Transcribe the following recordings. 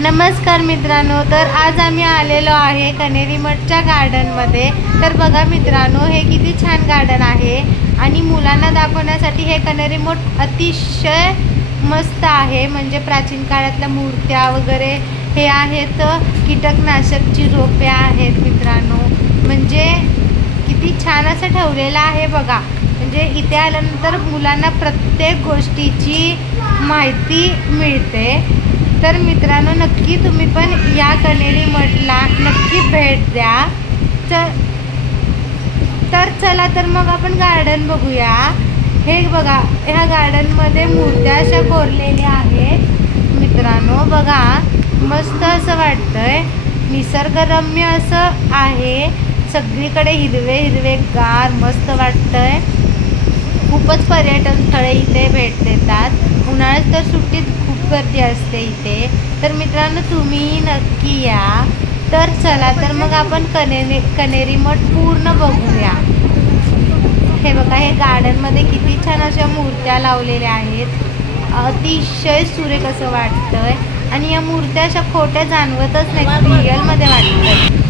नमस्कार मित्रांनो, तर आज आम्ही आलेलो आहे कनेरी मठच्या गार्डनमध्ये। तर बघा मित्रांनो, हे किती छान गार्डन आहे आणि मुलांना दाखवण्यासाठी हे कनेरी मठ अतिशय मस्त आहे। म्हणजे प्राचीन काळातल्या मूर्त्या वगैरे हे आहेत, कीटकनाशकची रोपे आहेत मित्रांनो। म्हणजे किती छान असं ठेवलेलं आहे बघा। म्हणजे इथे आल्यानंतर मुलांना प्रत्येक गोष्टीची माहिती मिळते। तर मित्रांनो, नक्की तुम्ही पण या कनेरी मठला नक्की भेट द्या। तर चला, तर मग आपण गार्डन बघूया। हे बघा, ह्या गार्डनमध्ये मूर्त्या अशा कोरलेल्या आहेत मित्रांनो। बघा, मस्त असं वाटतंय, निसर्गरम्य असं आहे। सगळीकडे हिरवे हिरवे गार मस्त वाटतंय। खूपच पर्यटन स्थळे इथे भेट देतात। उन्हाळ्यात तर सुट्टीत खूप गर्दी असते इथे। तर मित्रांनो, तुम्ही नक्की या। तर चला, तर मग आपण कनेरी मठ पूर्ण बघूया। हे बघा, हे गार्डनमध्ये किती छान अशा मूर्त्या लावलेल्या आहेत। अतिशय सुरेख असं वाटतंय आणि या मूर्त्या अशा खोट्या जाणवतच नाही, रिअलमध्ये वाटतंय।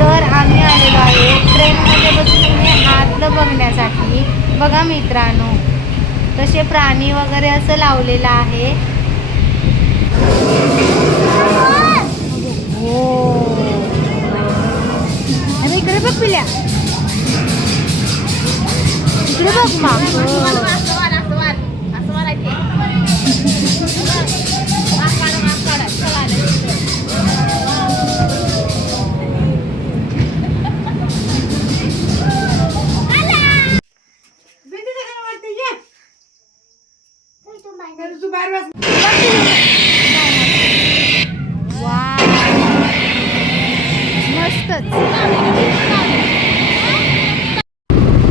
तर आम्ही आलेलो आहे ट्रेनमध्ये बसून हे आतलं बघण्यासाठी। बघा मित्रांनो, तसे प्राणी वगैरे असं लावलेलं आहे। अरे इकडे बघ पिल्या, इकडे बघ मागं।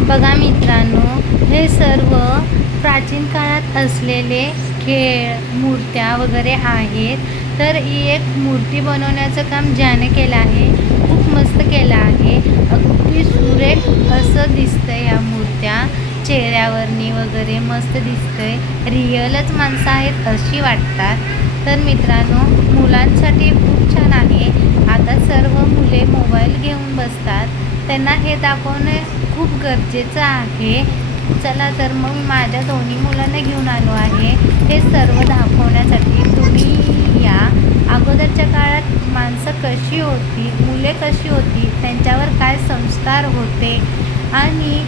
बघा मित्रांनो, हे सर्व प्राचीन काळात असलेले खेळ मूर्त्या वगैरे आहेत। तर ही एक मूर्ती बनवण्याचं काम ज्याने केलं आहे, खूप मस्त केलं आहे। अगदी सुरेख असं दिसतंय या मूर्त्या, चेहऱ्यावरनी वगैरे मस्त दिसतंय। रिअलच माणसं आहेत अशी वाटतात। तर मित्रांनो, मुलांसाठी खूप छान आहे। आता सर्व मुले मोबाईल घेऊन बसतात, त्यांना हे दाखवणे खूप गरजेचं आहे। चला, तर मग माझ्या दोन्ही मुलांना घेऊन आलो आहे हे सर्व दाखवण्यासाठी। तुम्ही या। अगोदरच्या काळात माणसं कशी होती, मुले कशी होती, त्यांच्यावर काय संस्कार होते आणि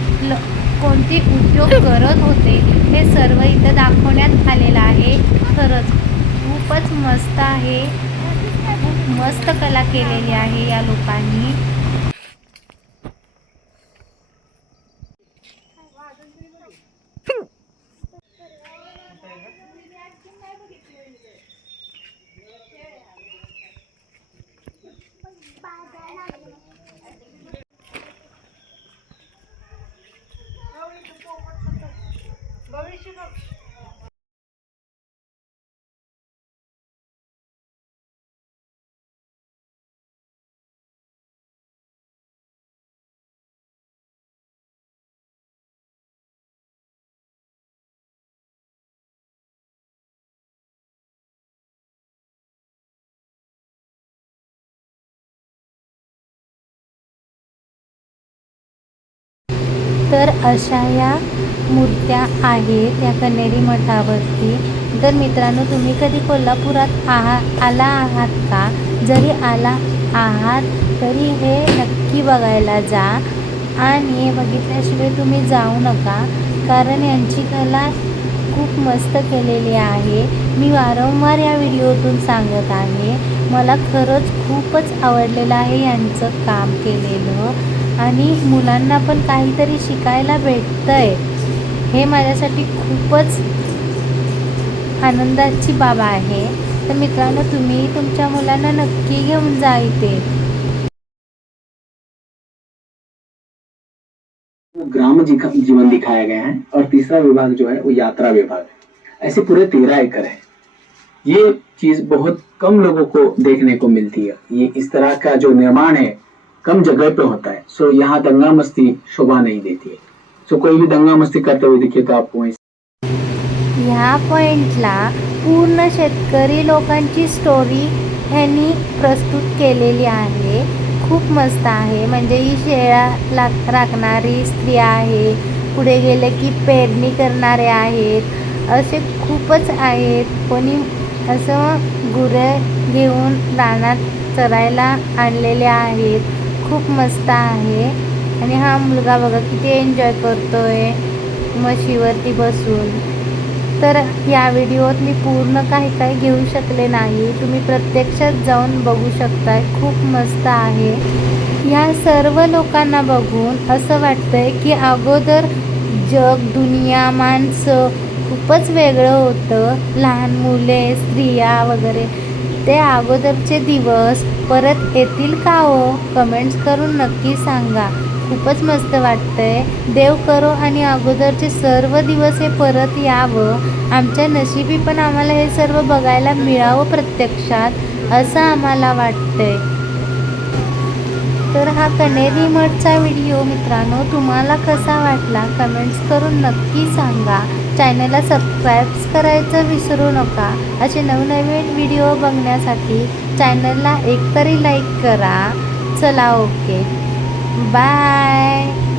कोणते उद्योग करत होते, हे सर्व इथं दाखवण्यात आलेलं आहे। खरंच खूपच मस्त आहे, खूप मस्त कला केलेली आहे या लोकांनी। तर अशा या मूर्त्या आहेत या कनेरी मठावरती। तर मित्रांनो, तुम्ही कधी कोल्हापुरात आला आहात का? जरी आला आहात तरी हे नक्की बघायला जा आणि हे बघितल्याशिवाय तुम्ही जाऊ नका, कारण यांची कला खूप मस्त केलेली आहे। मी वारंवार या व्हिडिओतून सांगत आहे, मला खरंच खूपच आवडलेलं आहे यांचं काम केलेलं आणि मुलांना पण काहीतरी शिकायला भेटतंय, हे माझ्यासाठी खूपच आनंदाची बाब आहे। तर मित्रांनो, तुम्ही तुमच्या मुलांना नक्की घेऊन जा इथे। ग्राम जीवन दिखाया गया है और तीसरा विभाग जो है वो यात्रा विभाग है। ऐसे पूरे 13 एकड़ है। ये चीज बहुत कम लोगों को देखने को मिलती है। ये इस तरह का जो निर्माण है कम जगह पे होता है। सो यहाँ दंगा मस्ती शोभा नहीं देती है। सो कोई भी दंगा मस्ती करते हुए दिखे तो आपको ह्या पॉइंटला पूर्ण शेतकरी लोकांची स्टोरी ह्यांनी प्रस्तुत केलेली आहे. खूप मस्त आहे. म्हणजे ही शेळ्या राखणारी स्त्री आहे. पुढे गेले की पेरणी करणारे आहेत. असे खूपच आहेत. कोणी असं गुरं घेऊन रानात चरायला आणलेले आहेत. खूप मस्त आहे. आणि हा मुलगा बघा किती एन्जॉय करतोय म्हशीवरती बसून. तर या व्हिडिओत मी पूर्ण काही घेऊ शकले नाही. तुम्ही प्रत्यक्षात जाऊन बघू शकताय. खूप मस्त आहे. या सर्व लोकांना बघून असं वाटतंय की अगोदर जग, दुनिया, माणसं खूपच वेगळं होतं. लहान मुले, स्त्रिया वगैरे. ते अगोदरचे दिवस परत येतील का हो? कमेंट्स करून नक्की सांगा. खूपच मस्त वाटतंय. देव करो आणि अगोदरचे सर्व दिवस हे परत यावं. आमच्या नशिबी पण आम्हाला हे सर्व बघायला मिळावं प्रत्यक्षात, असं आम्हाला वाटतंय. तर हा कण्हेरी मठचा व्हिडिओ मित्रांनो तुम्हाला कसा वाटला कमेंट्स करून नक्की सांगा. चॅनलला सबस्क्राईब करायचं विसरू नका. असे नवनवीन व्हिडिओ बघण्यासाठी चॅनलला एक तरी लाईक करा. चला ओके, बाय.